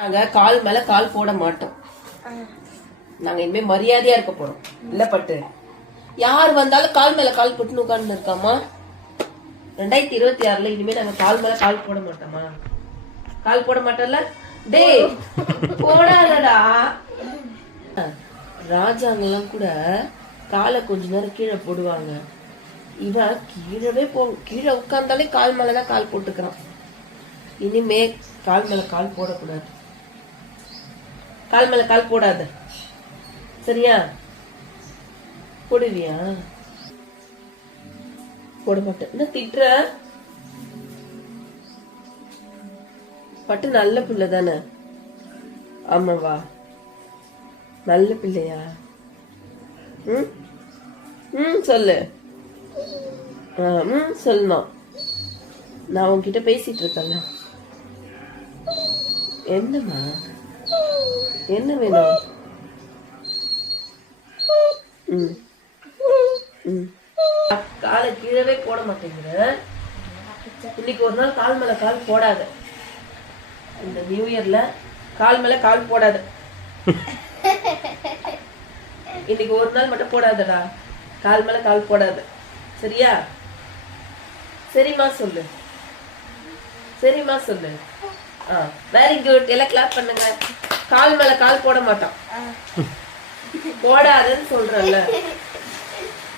நாங்க கால் மேல கால் போட மாட்டோம். நாங்க இனிமே மரியாதையா இருக்க போறோம். இல்ல பட்டு. யார் வந்தாலும் கால் மேல கால் போட்டுன்னு உட்கார்ந்து இருக்காமா? ரெண்டாயிரத்தி இருபத்தி ஆறுல இனிமே நாங்க கால் மேல கால் போட மாட்டோமா? கால் போட மாட்டோம்ல? டேய் போடாதடா. ராஜாங்கெல்லாம் கூட காலை கொஞ்ச நேரம் கீழே போடுவாங்க. இவன் கீழவே போ கீழே உட்கார்ந்தாலே கால் மேலதான் கால் போட்டுக்கிறான். இனிமே கால் மேல கால் போடக்கூடாது. கால் மேல கால் போடாத. சரியா? போடுவியா? போட மாட்டேன். என்ன திட்டுற? பட்டு நல்ல பிள்ளை தானே? ஆமாவா? நல்ல பிள்ளையா? ம்? ம் சொல்லு. ஆ, ம் சொல்லணும். நான் உன்கிட்ட பேசிட்டு இருக்கேன்ல. என்னம்மா? என்ன வேணும்? ம். ம். காலை கீழவே போட மாட்டேங்கிற. இன்னைக்கு ஒரு நாள் கால் மேல கால் போடாத. இந்த நியூ இயர்ல கால் மேல கால் போடாத. இன்னைக்கு ஒரு நாள் மட்டும் போடாதடா. கால் மேல கால் போடாத. சரியா? சரிம்மா சொல்லு. சரிம்மா சொல்லு. ஆ வெரி குட் எல்லாம் கிளாப் பண்ணுங்க. கால் மேல கால் போட மாட்டோம் போடாதன்னு சொல்றேன்ல.